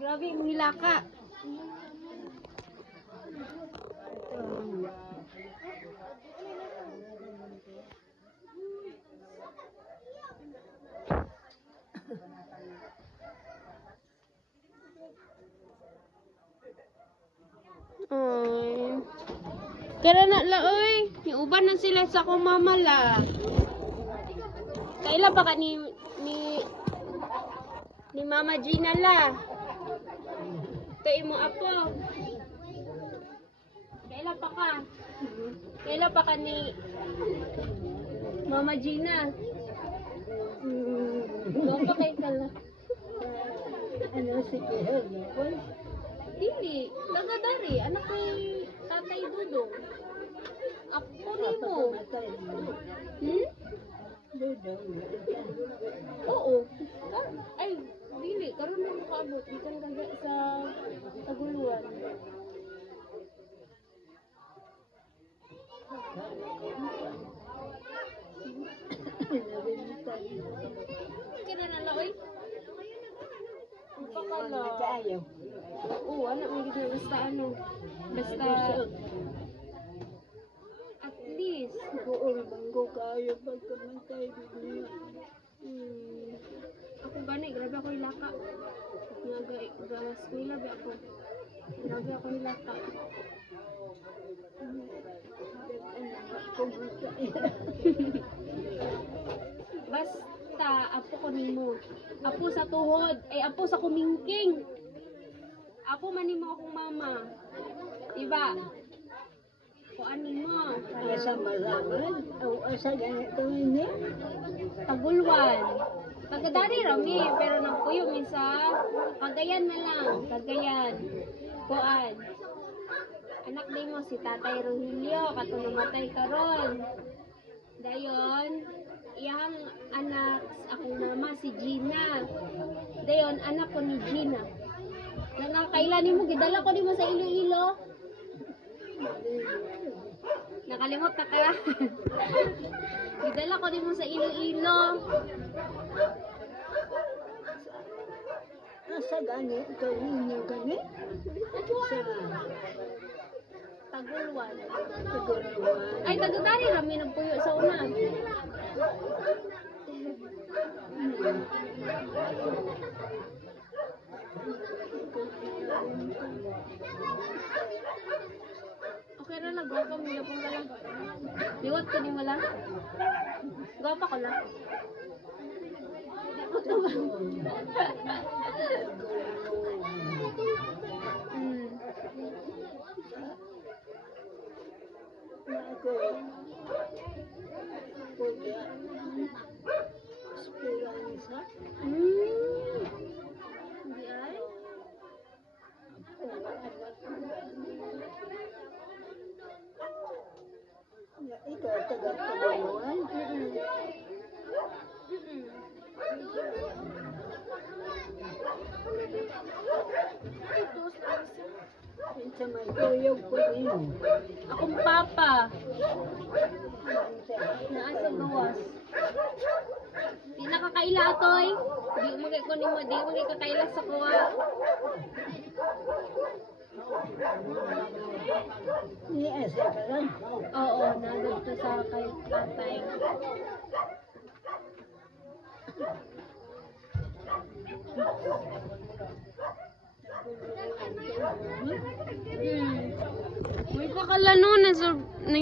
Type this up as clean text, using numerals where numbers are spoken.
Grabe, manghila ka. Ay. Kaya na la, oy. Iuban na sila sa akong mama la. Kaila pa ka ni Mama Gina la. Ito imo apo. Kaila pa ka. Kaila pa ka ni Mama Gina. Doon pa kay kala. Ano si Kihel? Dili, taga-dari, anak ni Tatay Dudong. Apo ni mo. Hmm? Oo. Ay, dili, karon mo kaabot. Di ka nagagay sa Taguluan. Kaya na la, oy. Pakala. Oo, anak mo gid basta ano. Basta at least Buol banggo kayo pagkamatay din. ako gani, grabe ako hilaka. Eskwela ba ako? Grabe ako hilaka. Basta, apo ko nimo. Apo sa tuhod, ay apo sa kumingking. Apo man nimo akong mama. Diba? Kuan nimo. Asa malaman? O asa ganito ini? Tagulwan. Tagadari rami, pero nagpuyo mi sa Cagayan na lang. Cagayan. Kuan. Anak din mo si Tatay Rogelio, kato namatay karon. Dayon, iyang anak, akong mama si Gina. Dayon, anak ko ni Gina. Nakakailan mo, gidala ko nimo sa Iloilo. Nakalimot na ka. Gidala ko nimo sa Iloilo. Asa ganito ninyo gani? Tagulwan. Taguluan. Ay, tagadari rami nagpuyo sa una. Okay na lang, gwapa mo na pong lang. Liwat ko ni wala. Gwapa ko lang. Ako. Kuya. Esperanza. Hindi ay? Ikaw taga-Taguluan. Sa may tuyog ko din. Akong papa. Naasa gawas. Di nakakaila atoy. Di umagay ko nimo, di umagay kakaila sa kuwa. Ni asa ka lang. Oo, nandito sa kay tatay. May pakala no,